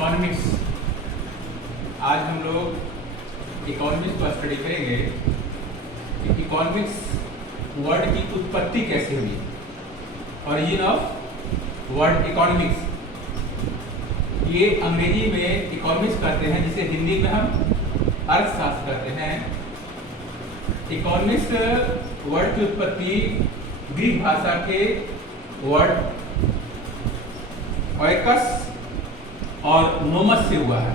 Economics. आज हम लोग इकोनॉमिक्स को स्टडी करेंगे कि इकोनॉमिक्स वर्ड की उत्पत्ति कैसे हुई, ओरिजिन ऑफ वर्ड इकोनॉमिक्स। ये अंग्रेजी में इकोनॉमिक्स कहते हैं, जिसे हिंदी में हम अर्थशास्त्र कहते हैं। इकोनॉमिक्स वर्ड की उत्पत्ति ग्रीक भाषा के वर्ड ओइकस और नोमस से हुआ है।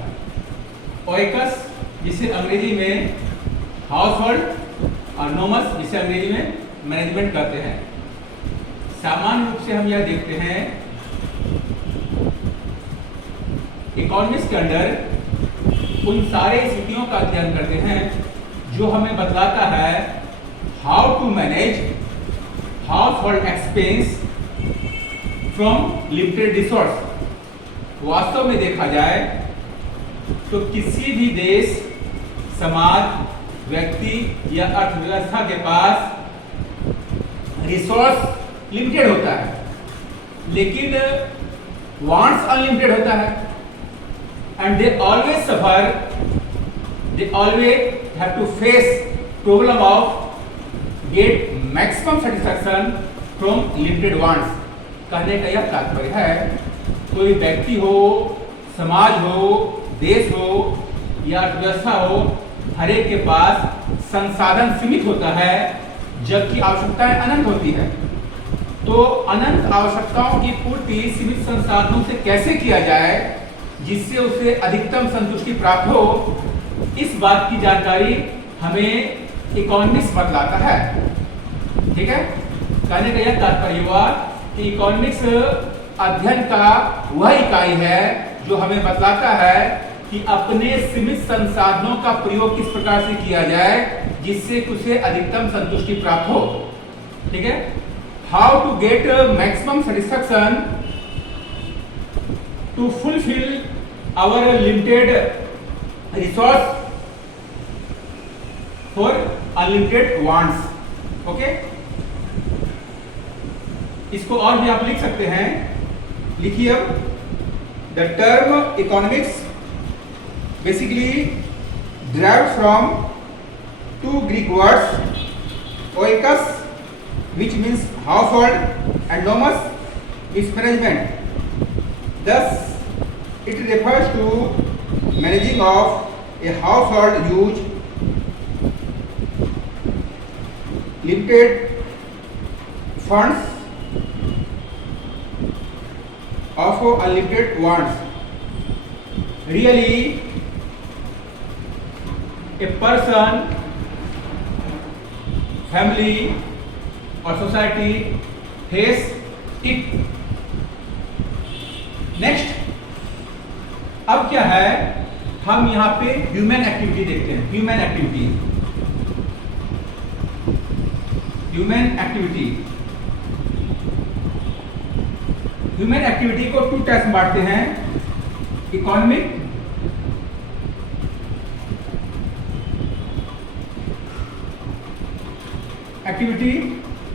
ओइकस जिसे अंग्रेजी में हाउस होल्ड और नोमस जिसे अंग्रेजी में मैनेजमेंट कहते हैं। सामान्य रूप से हम यह देखते हैं इकोनॉमिक्स के अंदर उन सारे स्थितियों का अध्ययन करते हैं जो हमें बतलाता है how to manage household expense from limited resource. वास्तव में देखा जाए तो किसी भी देश, समाज, व्यक्ति या अर्थव्यवस्था के पास रिसोर्स लिमिटेड होता है, लेकिन वांट्स अनलिमिटेड होता है। And they always suffer, they always have to face problem of get maximum satisfaction from limited wants. कहने का यह तात्पर्य है कोई व्यक्ति हो, समाज हो, देश हो या अर्थव्यवस्था हो, हर एक के पास संसाधन सीमित होता है जबकि आवश्यकताएं अनंत होती है। तो अनंत आवश्यकताओं की पूर्ति सीमित संसाधनों से कैसे किया जाए जिससे उसे अधिकतम संतुष्टि प्राप्त हो, इस बात की जानकारी हमें इकोनॉमिक्स बतलाता है। ठीक है, कहने का यह तात्पर्य हुआ कि इकोनॉमिक्स अध्ययन का वह इकाई है जो हमें बतलाता है कि अपने सीमित संसाधनों का प्रयोग किस प्रकार से किया जाए जिससे उसे अधिकतम संतुष्टि प्राप्त हो। ठीक है, how to get maximum satisfaction to fulfil our limited resource for unlimited wants. Okay, इसको और भी आप लिख सकते हैं। लिखिए अब, the term economics basically derived from two Greek words, oikos which means household and nomos means management. Thus it refers to managing of a household use, limited funds of unlimited wants. Really, a person, family or society face it. Next, अब क्या है, हम यहाँ पे human activity देखते हैं। Human activity, human activity, human activity को two types में बांटते हैं, economic activity,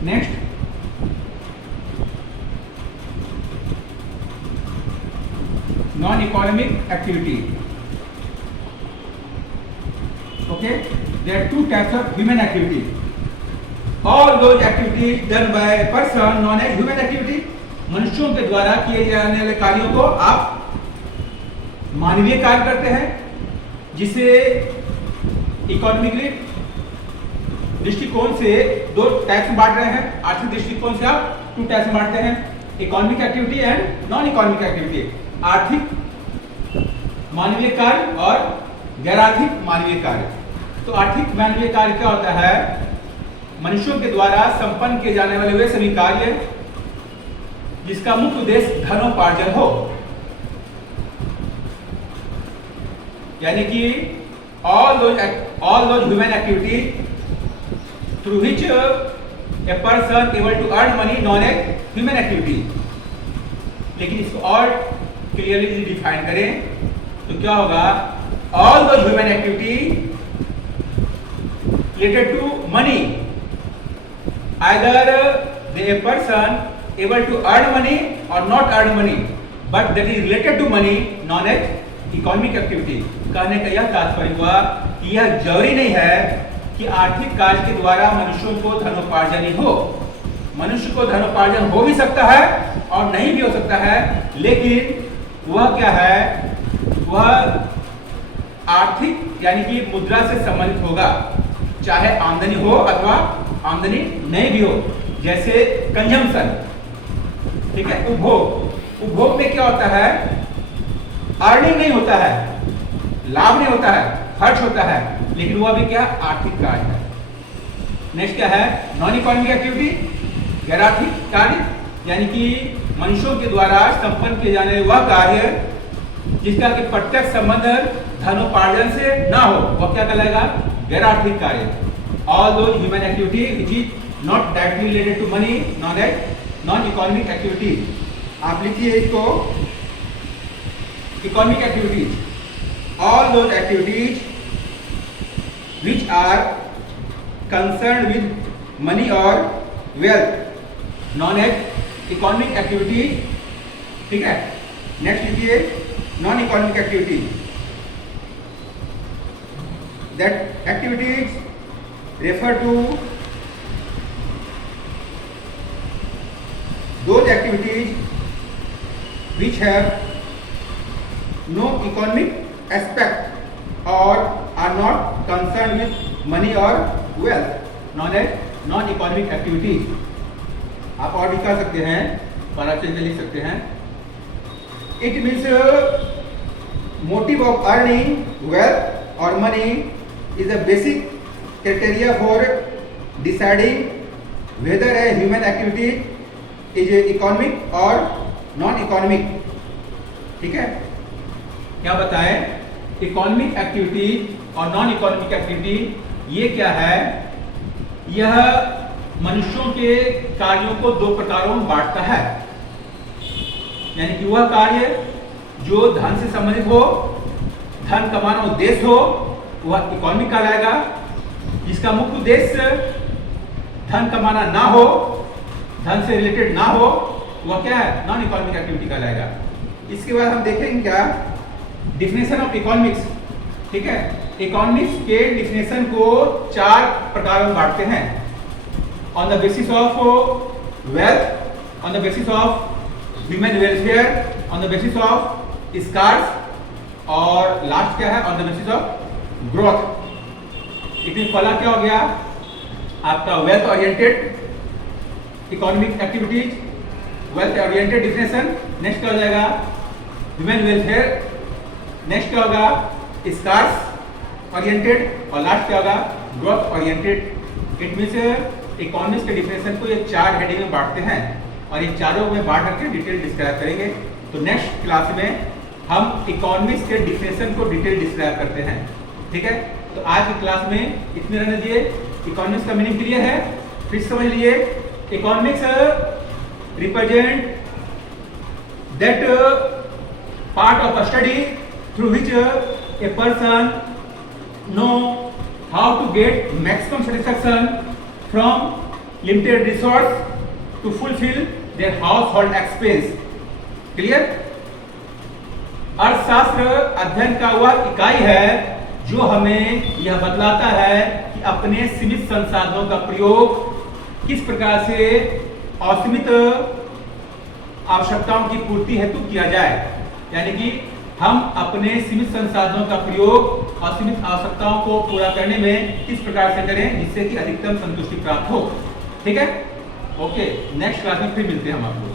next non economic activity. Okay, there are two types of human activity. All those activities done by person known as human activity. मनुष्यों के द्वारा किए जाने वाले कार्यों को आप मानवीय कार्य करते हैं, जिसे इकोनॉमिकली दृष्टिकोण से दो टाइप्स में बांट रहे हैं। आर्थिक दृष्टिकोण से आप टू टाइप्स में बांटते हैं, economic activity and non economic activity. आर्थिक मानवीय कार्य और गैर आर्थिक मानवीय कार्य। तो आर्थिक मानवीय कार्य क्या होता है? मनुष्यों के द्वारा संपन्न किए जाने वाले वे सभी कार्य जिसका मुख्य उद्देश्य धनोपार्जन हो, यानी कि all those human activity through which a person able to earn money known as human activity। लेकिन इसको और क्लियरली डिफाइन करें तो क्या होगा? all those human activity related to money, either a person able to earn money or not earn money, but that is related to money known as economic activity. कहने का यह तात्पर्य हुआ कि यह जरूरी नहीं है कि आर्थिक कार्य के द्वारा मनुष्यों को धनोपार्जन ही हो। मनुष्य को धनोपार्जन हो भी सकता है और नहीं भी हो सकता है, लेकिन वह क्या है, वह आर्थिक यानी कि मुद्रा से संबंधित होगा, चाहे आमदनी हो अथवा आमदनी नहीं भी हो। जैसे कंजम्पशन, ठीक है, उपभोग। उपभोग में क्या होता है, अर्निंग नहीं होता है, लाभ नहीं होता है, खर्च होता है, लेकिन वह भी क्या, आर्थिक कार्य है। नेक्स्ट क्या है, नॉन इकोनॉमिक एक्टिविटी, गैर आर्थिक कार्य, यानी कि मनुष्यों के द्वारा संपन्न किए जाने वह कार्य जिसका कि प्रत्यक्ष संबंध धनोपार्जन से ना हो, वह क्या कहलाएगा, गैर आर्थिक कार्य। All those human activity which is not directly related to money known as non economic activity. आप लिखिए इसको, economic activities, all those activities which are concerned with money or wealth known as economic activities, ठीक है। Next लिखिए non economic activity, that activities refer to those activities which have no economic aspect or are not concerned with money or wealth known as non economic activities। आप और भी कर सकते हैं, पराक्षर में लिख सकते हैं। It means motive of earning wealth or money is a basic criteria for deciding whether a human activity is economic or non economic, ठीक है। क्या बताएं, इकोनॉमिक एक्टिविटी और नॉन इकोनॉमिक एक्टिविटी ये क्या है, यह मनुष्यों के कार्यों को दो प्रकारों में बांटता है। यानी कि वह कार्य जो धन से संबंधित हो, धन कमाना उद्देश्य हो, वह इकोनॉमिक कहलाएगा। जिसका मुख्य उद्देश्य धन कमाना ना हो, धन से रिलेटेड ना हो, वह क्या है, नॉन इकोनॉमिक एक्टिविटी कहलाएगा। इसके बाद हम देखेंगे क्या, डिफिनेशन ऑफ इकोनॉमिक्स, ठीक है। इकोनॉमिक्स के डिफिनेशन को चार प्रकारों में बांटते हैं, on the basis of wealth, on the basis of human welfare, on the basis of scarce, और लास्ट क्या है, on the basis of growth. इसमें पहला क्या हो गया आपका, wealth oriented economic activities, wealth oriented definition. Next क्या हो जाएगा, ह्यूमन वेलफेयर। नेक्स्ट क्या होगा, स्कार्स ओरिएंटेड, और लास्ट क्या होगा, growth oriented. It means economics के डिफिनेशन को ये चार हेडिंग में बांटते हैं और ये चारों में बांट करके डिटेल डिस्क्राइब करेंगे। तो नेक्स्ट क्लास में हम इकोनॉमिक्स के डिफिनेशन को डिटेल डिस्क्राइब करते हैं, ठीक है। तो आज की क्लास में इतने रहने दिए। इकोनॉमिक्स का मीनिंग क्लियर है, फिर समझ लिए। Economics represent that part of study through which a person know how to get maximum satisfaction from limited resource to fulfill their household expense। Clear. अर्थशास्त्र अध्ययन का वह इकाई है जो हमें यह बतलाता है कि अपने सीमित संसाधनों का प्रयोग किस प्रकार से असीमित आवश्यकताओं की पूर्ति हेतु किया जाए। यानी कि हम अपने सीमित संसाधनों का प्रयोग असीमित आवश्यकताओं को पूरा करने में किस प्रकार से करें जिससे कि अधिकतम संतुष्टि प्राप्त हो, ठीक है। ओके, नेक्स्ट क्लास में फिर मिलते हैं हम आपको।